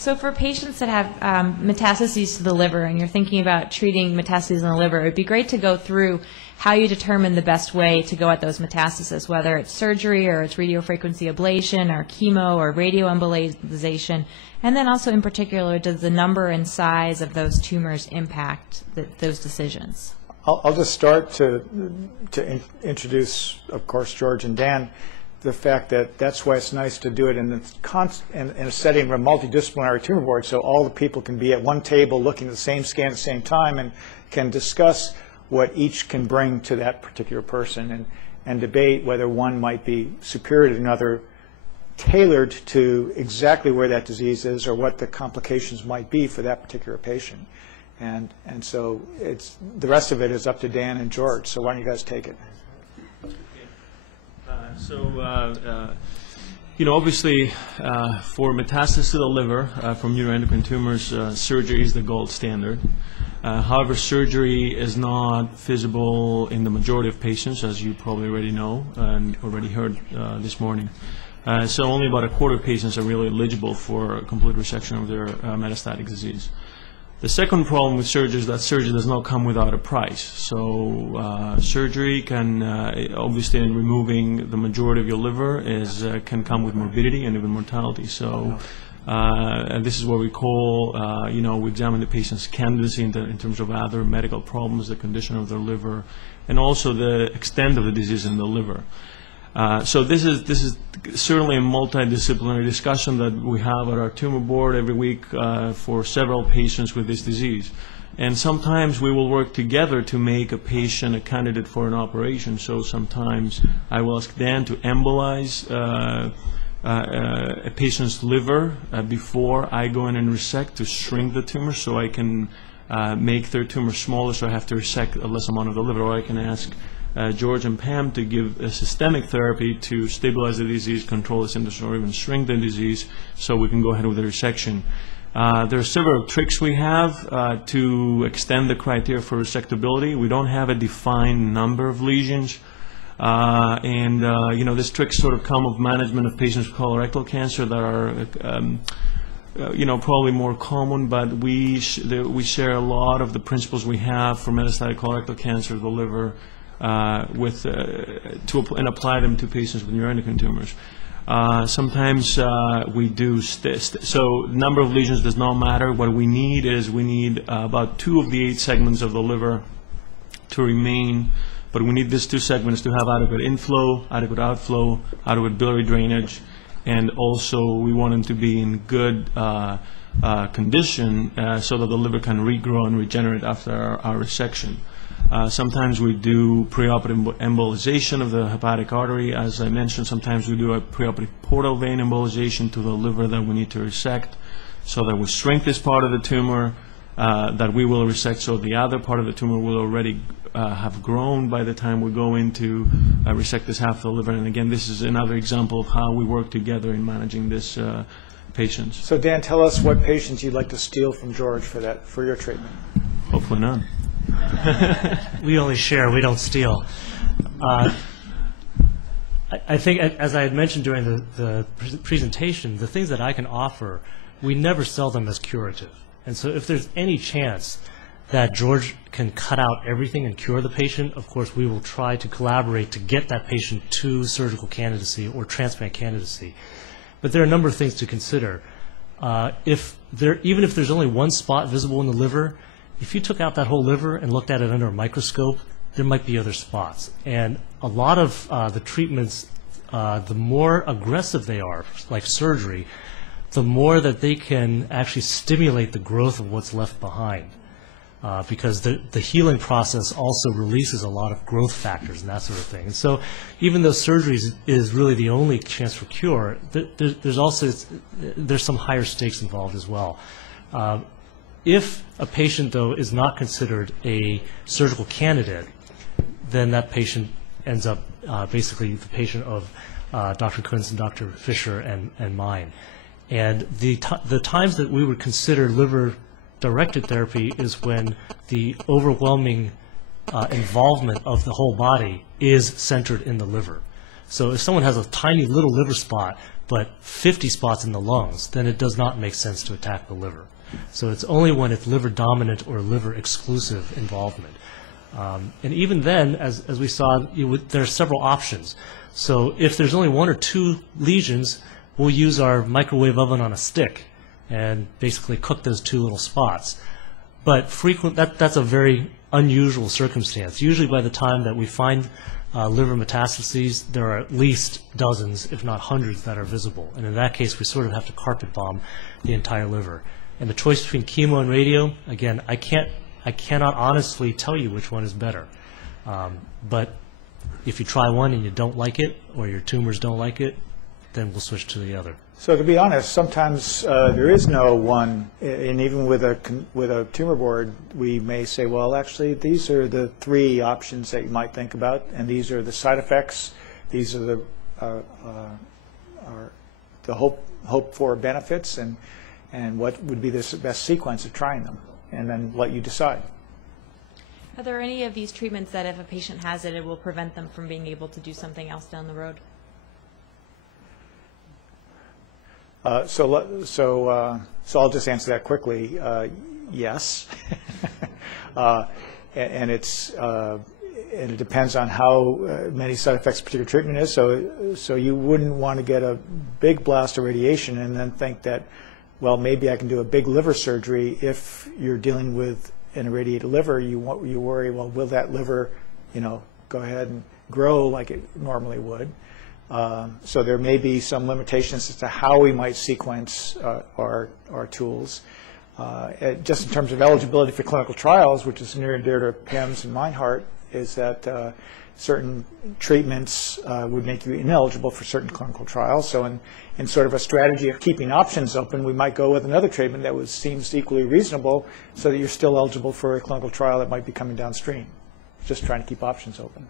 So for patients that have metastases to the liver and you're thinking about treating metastases in the liver, it would be great to go through how you determine the best way to go at those metastases, whether it's surgery or it's radiofrequency ablation or chemo or radioembolization, and then also in particular, does the number and size of those tumors impact those decisions? I'll just start to introduce, of course, George and Dan, the fact that that's why it's nice to do it in a setting of a multidisciplinary tumor board, so all the people can be at one table looking at the same scan at the same time and can discuss what each can bring to that particular person and debate whether one might be superior to another, tailored to exactly where that disease is or what the complications might be for that particular patient. And so the rest of it is up to Dan and George, so why don't you guys take it? Obviously, for metastasis to the liver from neuroendocrine tumors, surgery is the gold standard. However, surgery is not feasible in the majority of patients, as you probably already know and already heard this morning. So only about a quarter of patients are really eligible for complete resection of their metastatic disease. The second problem with surgery is that surgery does not come without a price. So surgery can, obviously in removing the majority of your liver, can come with morbidity and even mortality. So and this is what we call, we examine the patient's candidacy in terms of other medical problems, the condition of their liver, and also the extent of the disease in the liver. So this is certainly a multidisciplinary discussion that we have at our tumor board every week for several patients with this disease. And sometimes we will work together to make a patient a candidate for an operation. So sometimes I will ask Dan to embolize a patient's liver before I go in and resect to shrink the tumor so I can make their tumor smaller, so I have to resect a less amount of the liver. Or I can ask George and Pam to give a systemic therapy to stabilize the disease, control the symptoms, or even shrink the disease so we can go ahead with the resection. There are several tricks we have to extend the criteria for resectability. We don't have a defined number of lesions. These tricks sort of come of management of patients with colorectal cancer that are probably more common, but we share a lot of the principles we have for metastatic colorectal cancer of the liver and apply them to patients with neuroendocrine tumors. Sometimes we do, so number of lesions does not matter. What we need is about 2 of the 8 segments of the liver to remain, but we need these 2 segments to have adequate inflow, adequate outflow, adequate biliary drainage, and also we want them to be in good condition so that the liver can regrow and regenerate after our resection. Sometimes we do preoperative embolization of the hepatic artery. As I mentioned, sometimes we do a preoperative portal vein embolization to the liver that we need to resect so that we shrink this part of the tumor that we will resect, so the other part of the tumor will already have grown by the time we go into resect this half of the liver. And again, this is another example of how we work together in managing this patients. So Dan, tell us what patients you'd like to steal from George for your treatment. Hopefully none. We only share, we don't steal. I think, as I had mentioned during the presentation, the things that I can offer, we never sell them as curative. And so if there's any chance that George can cut out everything and cure the patient, of course we will try to collaborate to get that patient to surgical candidacy or transplant candidacy. But there are a number of things to consider. Even if there's only one spot visible in the liver, if you took out that whole liver and looked at it under a microscope, there might be other spots. And a lot of the treatments, the more aggressive they are, like surgery, the more that they can actually stimulate the growth of what's left behind. Because the healing process also releases a lot of growth factors and that sort of thing. And so even though surgery is really the only chance for cure, there's some higher stakes involved as well. If a patient, though, is not considered a surgical candidate, then that patient ends up basically the patient of Dr. Kunz and Dr. Fisher and mine. And the times that we would consider liver-directed therapy is when the overwhelming involvement of the whole body is centered in the liver. So if someone has a tiny little liver spot, but 50 spots in the lungs, then it does not make sense to attack the liver. So it's only when it's liver dominant or liver exclusive involvement. And even then, as we saw, there are several options. So if there's only 1 or 2 lesions, we'll use our microwave oven on a stick and basically cook those 2 little spots. But that's a very unusual circumstance. Usually by the time that we find liver metastases, there are at least dozens, if not hundreds, that are visible. And in that case, we sort of have to carpet bomb the entire liver. And the choice between chemo and radio, again, I cannot honestly tell you which one is better. But if you try one and you don't like it, or your tumors don't like it, then we'll switch to the other. So to be honest, sometimes there is no one, and even with a tumor board, we may say, well, actually, these are the 3 options that you might think about, and these are the side effects. These are the hope for benefits, and what would be the best sequence of trying them, and then let you decide. Are there any of these treatments that if a patient has it, it will prevent them from being able to do something else down the road? So I'll just answer that quickly. Yes, and it depends on how many side effects a particular treatment is. So you wouldn't want to get a big blast of radiation and then think that, well, maybe I can do a big liver surgery. If you're dealing with an irradiated liver, you worry, well, will that liver, go ahead and grow like it normally would? So there may be some limitations as to how we might sequence our tools. Just in terms of eligibility for clinical trials, which is near and dear to Pam's and mine heart, is that certain treatments would make you ineligible for certain clinical trials. So in sort of a strategy of keeping options open, we might go with another treatment that seems equally reasonable so that you're still eligible for a clinical trial that might be coming downstream. Just trying to keep options open.